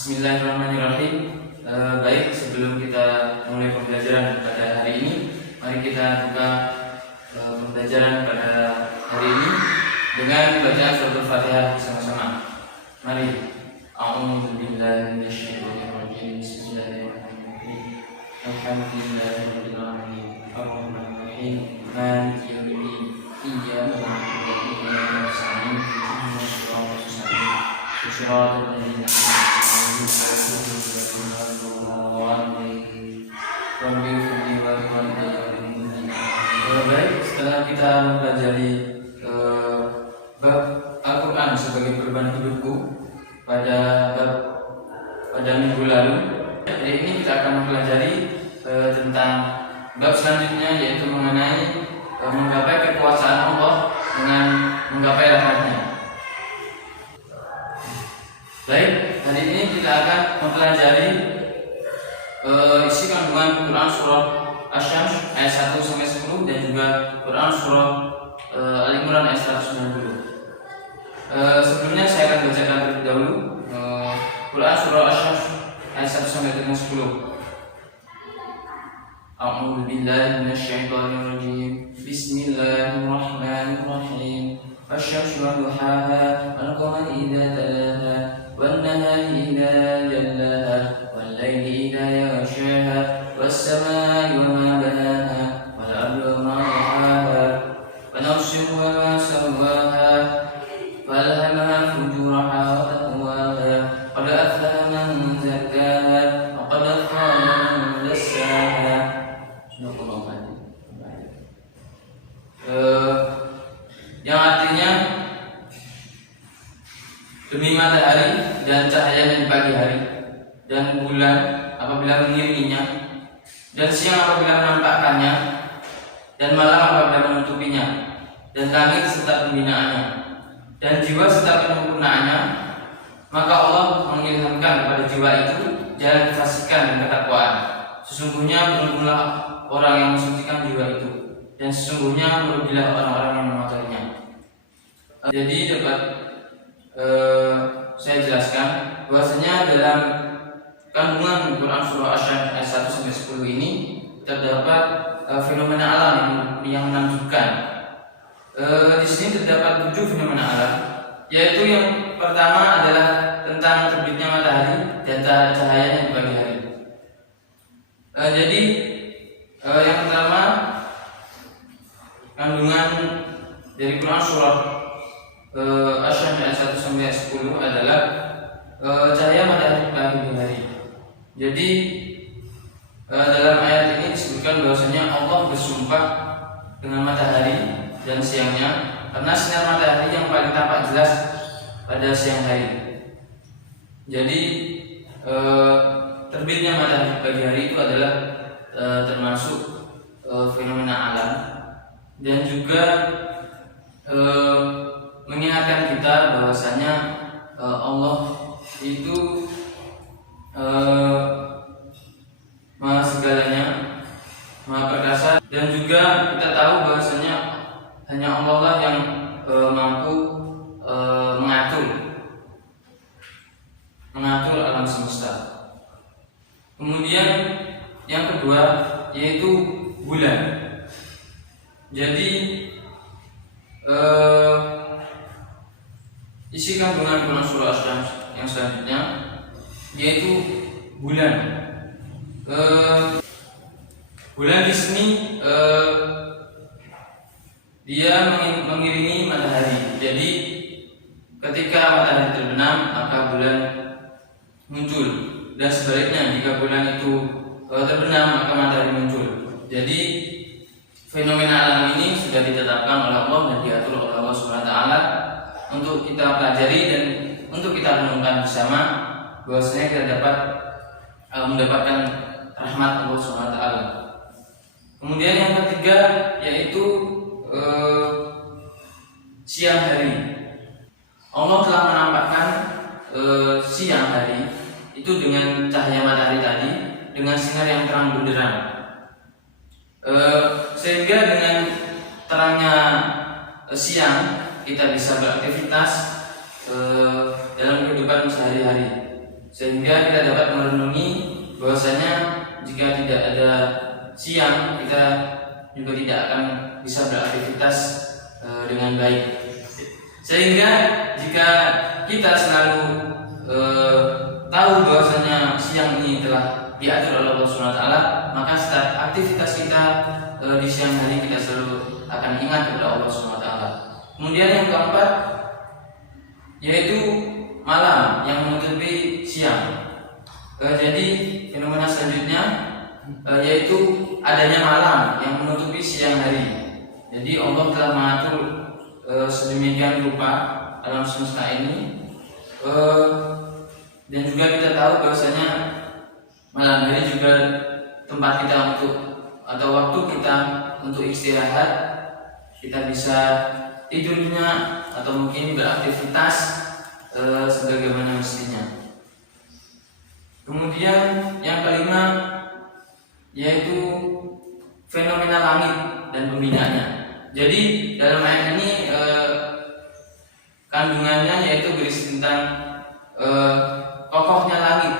Bismillahirrahmanirrahim. Baik, sebelum kita mulai pembelajaran pada hari ini, mari kita buka pembelajaran pada hari ini dengan bacaan surat Al-Fatihah bersama-sama. Mari. A'udzubillahi minasyaitonirrajim. Bismillahirrahmanirrahim. Alhamdulillahirabbil alamin. Arrahmanirrahim. Maliki yaumiddin. Iyyaka na'budu wa iyyaka nasta'in. Ihdinas siratal mustaqim. Siratal ladzina Baik, setelah kita mempelajari bab Al-Quran sebagai perubahan hidupku pada minggu lalu, hari ini kita akan mempelajari tentang bab selanjutnya, yaitu mengenai menggapai kekuasaan Allah dengan menggapai rahmatnya. Baik, hari ini kita akan mempelajari isi kandungan Quran surah Asy-Syams ayat 1-10 dan juga Quran surah Al-Imran ayat 190. Sebelumnya saya akan bacakan terlebih dahulu Quran surah Asy-Syams ayat 1-10. A'udzu billahi minasyaitonir rajim. Bismillahirrahmanirrahim. Asy-syamsu wa duhaha wal qamari idza talaha wan nahari idza jallaha wal laili idza yaghshaha was samaa'i wa ma banaha wal ardi wa ma tahaha wa nafsin wa ma sawwaha falhamaha fujuraha wa taqwaha qad aflaha man zakkaha wa qad khaba man dassaha. Yang artinya demi matahari dan cahayanya di pagi hari, dan bulan apabila mengiringinya, dan siang apabila menampakkannya, dan malam apabila menutupinya, dan langit serta pembinaannya, dan jiwa serta penyempurnaannya, maka Allah mengilhamkan kepada jiwa itu jalan kefasikan dan ketakwaan. Sesungguhnya beruntunglah orang yang mensucikan jiwa itu, dan sesungguhnya merugilah orang-orang yang mengotorinya. Jadi dapat saya jelaskan bahwasanya dalam kandungan Quran surah Asy-Syams ayat 1-10 ini terdapat fenomena alam yang menakjubkan. Di sini terdapat 7 fenomena alam, yaitu yang pertama adalah tentang terbitnya matahari dan cahayanya di pagi hari. Jadi yang pertama, kandungan dari Quran surah Asy-Syams ayat 1-10 adalah cahaya matahari pagi hari. Jadi dalam ayat ini disebutkan bahwasanya Allah bersumpah dengan matahari dan siangnya, karena sinar matahari yang paling tampak jelas pada siang hari. Jadi terbitnya matahari pagi hari itu adalah termasuk fenomena alam, dan juga mengingatkan kita bahwasanya Allah itu Maha segalanya, Maha perkasa, dan juga kita tahu bahwasanya hanya Allah lah yang mampu mengatur alam semesta. Kemudian yang kedua yaitu bulan. Jadi isi kandungan Quran surah Asy-Syams yang selanjutnya yaitu bulan. Bulan di sini dia mengiringi matahari. Jadi ketika matahari terbenam maka bulan muncul, dan sebaliknya jika bulan itu terbenam maka matahari muncul. Jadi fenomena alam ini sudah ditetapkan oleh Allah dan diatur oleh Allah SWT untuk kita pelajari dan untuk kita renungkan bersama, bahwasanya kita dapat mendapatkan rahmat Allah SWT. Kemudian yang ketiga yaitu siang hari. Allah telah menampakkan siang hari itu dengan cahaya matahari tadi, dengan sinar yang terang benderang, sehingga dengan terangnya siang kita bisa beraktivitas dalam kehidupan sehari-hari. sehingga kita dapat merenungi bahwasanya jika tidak ada siang kita juga tidak akan bisa beraktivitas dengan baik. Sehingga jika kita selalu tahu bahwasanya siang ini telah diatur oleh Allah Subhanahu wa taala, maka setiap aktivitas kita di siang hari kita selalu akan ingat kepada Allah Subhanahu wa taala. Kemudian yang keempat yaitu malam yang menutupi siang. Jadi fenomena selanjutnya yaitu adanya malam yang menutupi siang hari. Jadi Allah telah mengatur sedemikian rupa alam semesta ini, dan juga kita tahu bahwasanya malam hari juga tempat kita untuk atau waktu kita untuk istirahat, kita bisa tidurnya atau mungkin beraktivitas sebagaimana mestinya. Kemudian yang kelima yaitu fenomena langit dan pembinaannya. Jadi dalam ayat ini kandungannya yaitu berisi tentang kokohnya langit,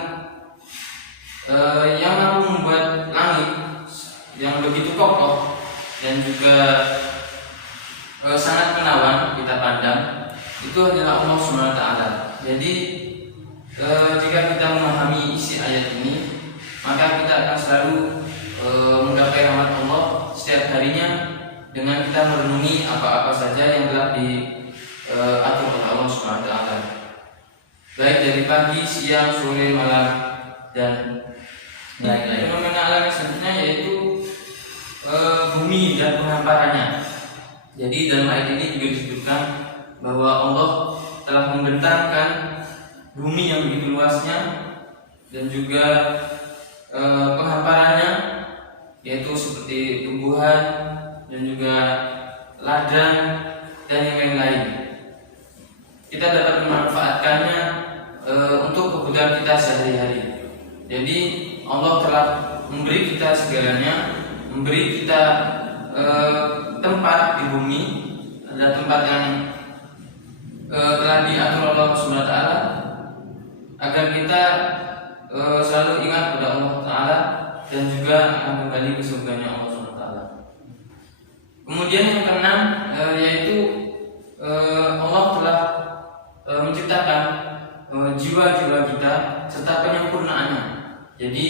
yang mampu membuat langit yang begitu kokoh dan juga sangat menawan kita pandang itu adalah Allah Subhanahu wa taala. Jadi jika kita memahami isi ayat ini, maka kita akan selalu menggapai rahmat Allah setiap harinya dengan kita merenungi apa-apa saja yang telah diatur oleh Allah Subhanahu wa taala. Baik dari pagi, siang, sore, malam dan lain-lain. Fenomena alam yang selanjutnya yaitu bumi dan penghamparannya. Jadi dalam ayat ini juga disebutkan bahwa Allah telah membentangkan bumi yang begitu luasnya dan juga penghamparannya, yaitu seperti tumbuhan dan juga ladang dan yang lain-lain. Kita dapat memanfaatkannya untuk kebutuhan kita sehari-hari. Jadi Allah telah memberi kita segalanya, memberi kita tempat di bumi, ada tempat yang telah diatur oleh Allah Subhanahu wa taala agar kita selalu ingat kepada Allah taala dan juga akan kembali ke surganya Allah Subhanahu wa taala. Kemudian yang keenam yaitu Allah telah menciptakan jiwa-jiwa kita serta penyempurnaannya. Jadi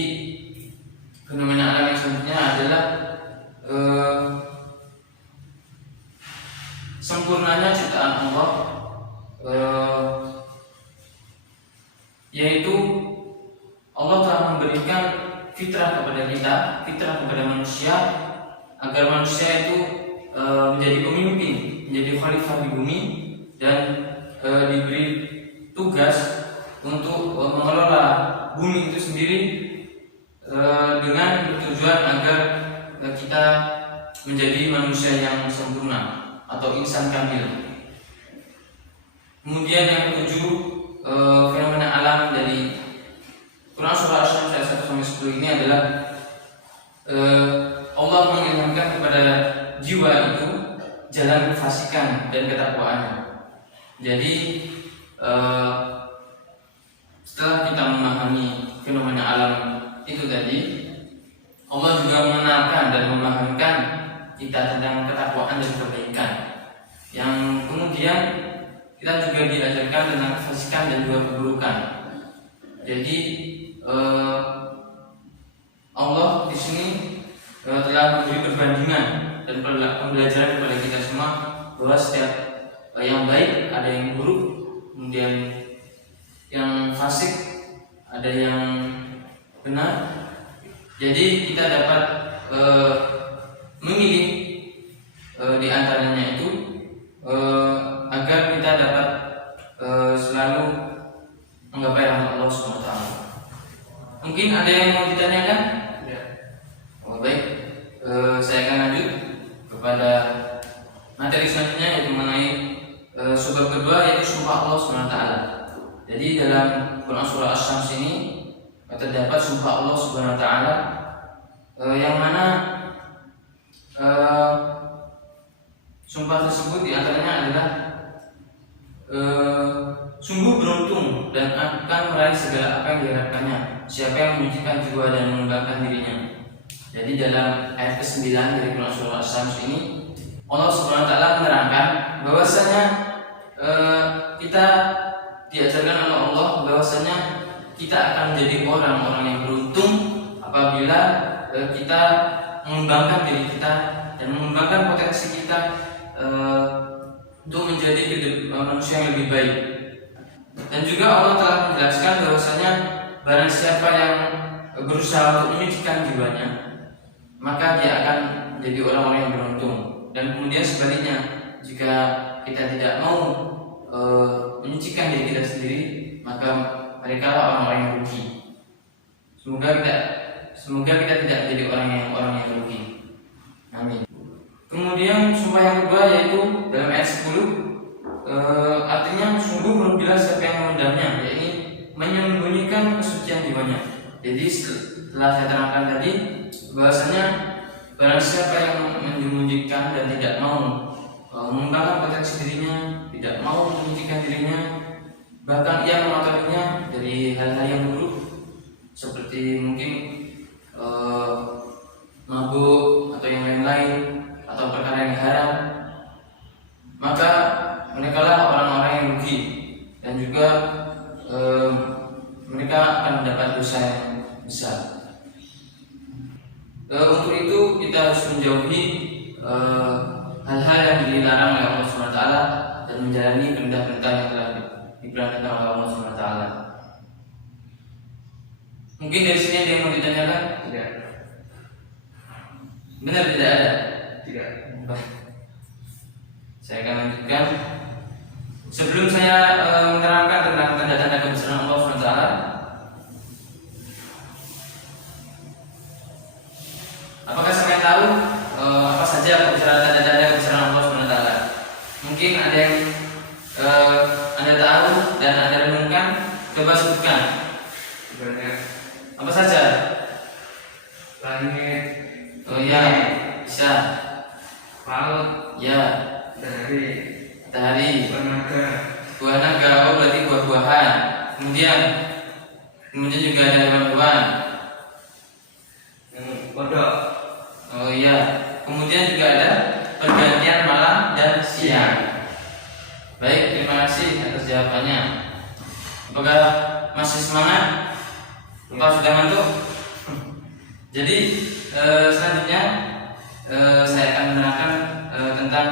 fenomena alam yang selanjutnya adalah sempurnanya ciptaan Allah, yaitu Allah telah memberikan fitrah kepada kita, fitrah kepada manusia, agar manusia itu menjadi pemimpin, menjadi khalifah di bumi dan diberi tugas untuk mengelola bumi itu sendiri dengan tujuan agar kita menjadi manusia yang sempurna atau insan kamil. Kemudian yang ketujuh, fenomena alam dari Quran surah Asy-Syams ayat 1-10 ini adalah Allah mengilhamkan kepada jiwa itu jalan kefasikan dan ketakwaannya. Jadi setelah kita memahami fenomena alam itu tadi, Allah juga mengenalkan dan memahamkan kita tentang ketakwaan dan kebaikan, yang kemudian kita juga diajarkan tentang kefasikan dan juga keburukan. Jadi Allah di sini telah memberi perbandingan dan pembelajaran kepada kita semua bahwa setiap yang baik ada yang buruk, kemudian yang fasik ada yang benar. Jadi kita dapat memilih di antaranya itu agar kita dapat selalu menggapai rahmat Allah Subhanahu wa taala. Mungkin ada yang mau ditanyakan? Ya. Oh, baik. Saya akan lanjut kepada materi selanjutnya, yaitu mengenai sebab kedua, yaitu sumpah Allah Subhanahu wa taala. Jadi dalam Quran surah Asy-Syams ini terdapat sumpah Allah Subhanahu wa taala yang mana sumpah tersebut diantaranya adalah sungguh beruntung dan akan meraih segala apa yang diharapkannya siapa yang menyucikan jiwa dan mengembangkan dirinya. Jadi dalam ayat ke-9 dari Quran surah As-Syams ini Allah Subhanahu wa taala menerangkan bahwasanya kita diajarkan oleh Allah bahwasanya kita akan menjadi orang-orang yang beruntung apabila kita mengembangkan diri kita dan mengembangkan potensi kita untuk menjadi manusia yang lebih baik. Dan juga Allah telah menjelaskan bahwasanya barang siapa yang berusaha untuk menyucikan jiwanya, maka dia akan menjadi orang-orang yang beruntung. Dan kemudian sebaliknya, jika kita tidak mau menyucikan diri kita sendiri, maka mereka lah orang-orang yang rugi. Semoga kita tidak menjadi orang yang rugi. Amin. Kemudian sumpah yang kedua yaitu dalam ayat 10, artinya sungguh beruntunglah siapa yang memendamnya, yaitu menyembunyikan kesucian jiwanya. Jadi setelah saya terangkan tadi bahwasanya barang siapa yang menyembunyikan dan tidak mau mengembangkan potensi dirinya, tidak mau menyucikan dirinya, bahkan ia mengotorinya dari hal-hal yang buruk seperti mungkin mabuk atau yang lain-lain atau perkara yang haram, maka mereka lah orang-orang yang rugi dan juga mereka akan mendapat dosa yang besar. Untuk itu kita harus menjauhi hal-hal yang dilarang oleh Allah SWT dan menjalani perintah-perintah yang telah diperintahkan oleh Allah SWT. Mungkin dari sini ada yang mau ditanyakan? Tidak. Benar tidak ada? Tidak. Saya akan lanjutkan. Sebelum saya menerangkan tentang tanda-tanda kebesaran Allah SWT, apakah sampai tahu apa saja tanda-tanda kebesaran Allah SWT? Mungkin ada yang Anda tahu dan Anda renungkan, coba sebutkan. Apa saja? Langit. Oh ya, bisa. Laut. Ya. Matahari. Buah naga. Oh berarti buah-buahan. Kemudian juga ada hewan-hewan. Kodok. Oh iya. Kemudian juga ada pergantian malam dan siang. Baik, terima kasih atas jawabannya. Apakah masih semangat? Apa sudah ngantuk? Jadi selanjutnya saya akan menerangkan tentang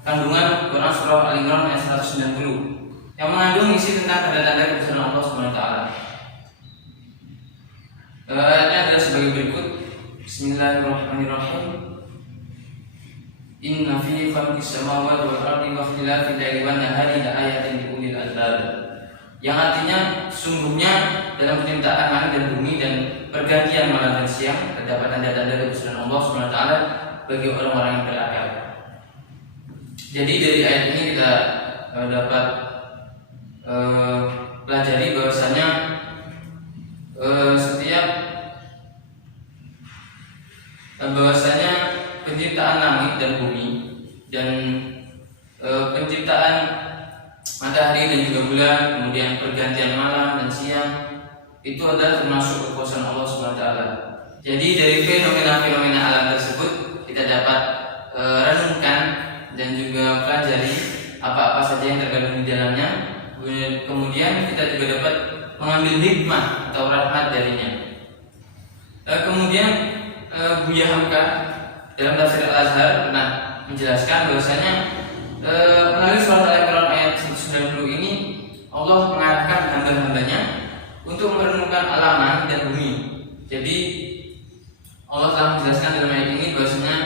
kandungan Quran surah Al-Imran ayat 190 yang mengandung isi tentang tanda-tanda kebesaran Allah SWT. Ayatnya adalah sebagai berikut. Bismillahirrahmanirrahim. Inna fi khalqis samawati wal ardi wa ikhtilafil laili wan nahari la ayatin liulil albab. Yang artinya sungguhnya dalam penciptaan langit dan bumi dan pergantian malam dan siang terdapat tanda-tanda kebesaran Allah SWT bagi orang-orang yang berakal. Jadi dari ayat ini kita dapat pelajari bahwasanya bahwasanya penciptaan langit dan bumi dan penciptaan matahari dan juga bulan, kemudian pergantian malam dan siang itu adalah termasuk kekuasaan Allah SWT. Jadi dari fenomena-fenomena alam tersebut kita dapat renungkan dan juga pelajari apa-apa saja yang terkandung di dalamnya. Kemudian kita juga dapat mengambil hikmah atau rahmat darinya. Kemudian Buya Hamka dalam tafsir Al-Azhar pernah menjelaskan bahwasanya melalui surat Al-Imran ayat 190 ini Allah mengarahkan hamba-hambanya untuk merenungkan alam langit dan bumi. Jadi Allah telah menjelaskan dalam ayat ini bahwasanya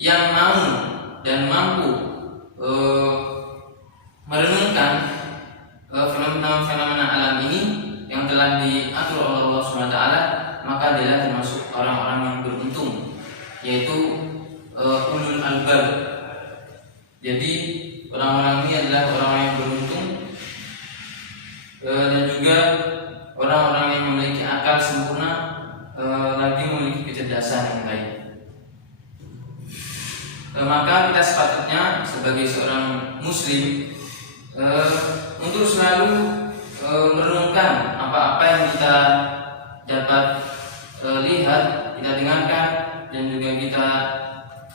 yang mau dan mampu merenungkan fenomena alam ini yang telah diatur oleh Allah SWT, maka adalah termasuk orang-orang yang beruntung, yaitu ulul albab. Jadi orang-orang ini adalah orang-orang yang beruntung dan juga orang-orang yang memiliki akal sempurna, lagi memiliki kecerdasan yang baik. Maka kita sepatutnya sebagai seorang muslim untuk selalu merenungkan apa-apa yang kita dapat lihat, kita dengarkan, dan juga kita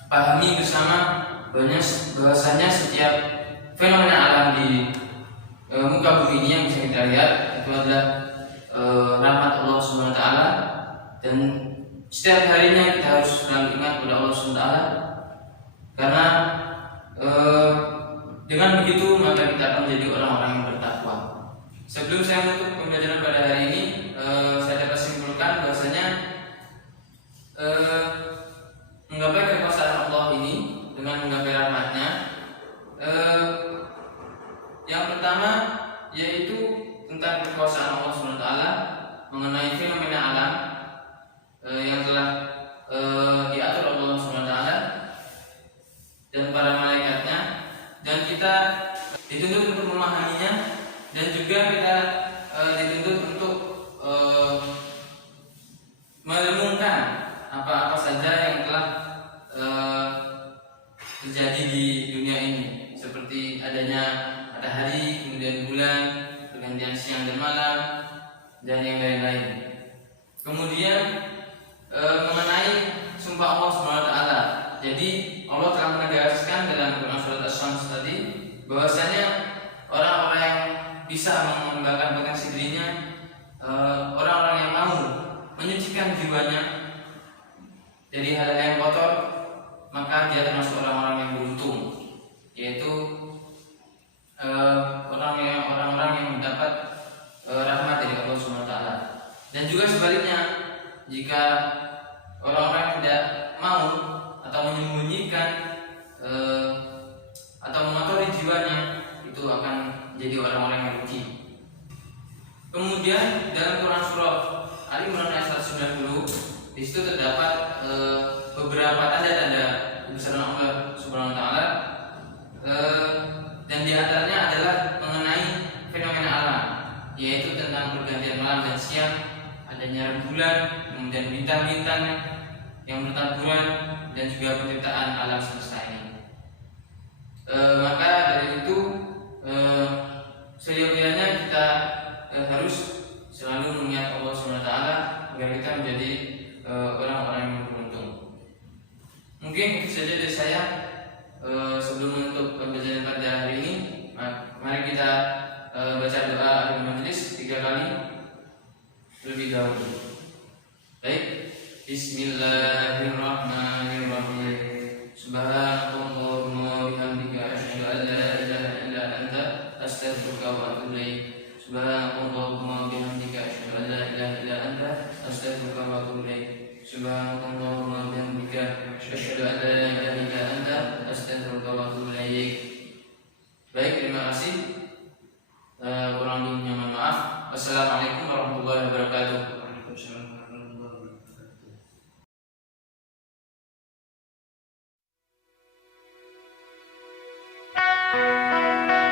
pahami bersama bahwasanya setiap fenomena alam di muka bumi ini yang bisa kita lihat itu adalah rahmat Allah Subhanahu wa taala, dan setiap harinya kita harus selalu ingat kepada Allah Subhanahu wa taala, karena dengan begitu maka kita akan menjadi orang-orang yang bertakwa. Sebelum saya menutup pembelajaran pada hari ini, saya dapat simpulkan bahwasanya menggapai kekuasaan Allah ini dengan menggapai rahmatnya, yang pertama yaitu tentang kekuasaan Allah SWT mengenai fenomena alam yang telah diatur Allah SWT dan para malaikatnya, dan kita dituntut untuk memahaminya, dan juga kita dituntut untuk merenungkan apa-apa saja yang telah terjadi di dunia ini, seperti adanya matahari, kemudian bulan, pergantian siang dan malam, dan yang lain-lain. Kemudian mengenai sumpah Allah SWT, jadi Allah telah menegaskan dalam Quran surat Asy-Syams tadi bahwasanya orang-orang yang bisa mengembangkan potensi dirinya, orang-orang yang mau menyucikan jiwanya dari hal-hal yang kotor, maka dia termasuk orang-orang yang beruntung, yaitu orang-orang yang mendapat rahmat dari Allah Subhanahu wa taala. Dan juga sebaliknya, jika orang-orang tidak mau atau menyembunyikan atau mengotori jiwanya, itu akan jadi orang-orang yang rugi. Kemudian dalam Quran surah Ali Imran ayat 190, di situ terdapat beberapa tanda-tanda kebesaran Allah Subhanahu wa taala, dan di antaranya adalah mengenai fenomena alam, yaitu tentang pergantian malam dan siang, adanya rembulan, kemudian bintang-bintang yang bertaburan, dan juga penciptaan alam semesta ini. Maka dari itu seyogyanya kita harus selalu mengingat Allah Subhanahu wa taala agar kita menjadi orang-orang yang beruntung. Mungkin itu saja dari saya. Sebelum menutup pembelajaran pada hari ini, mari kita baca doa akhir majelis 3 kali terlebih dahulu. Baik, Bismillahirrahmanirrahim. Subhanallahumma bihamdika asyhadu an la ilaha illa anta astaghfiruka wa atubu ilaik. Subhanallahumma bihamdika asyhadu an la ilaha illa anta astaghfiruka wa atubu ilaik. Subhanallahumma bihamdika asyhadu an la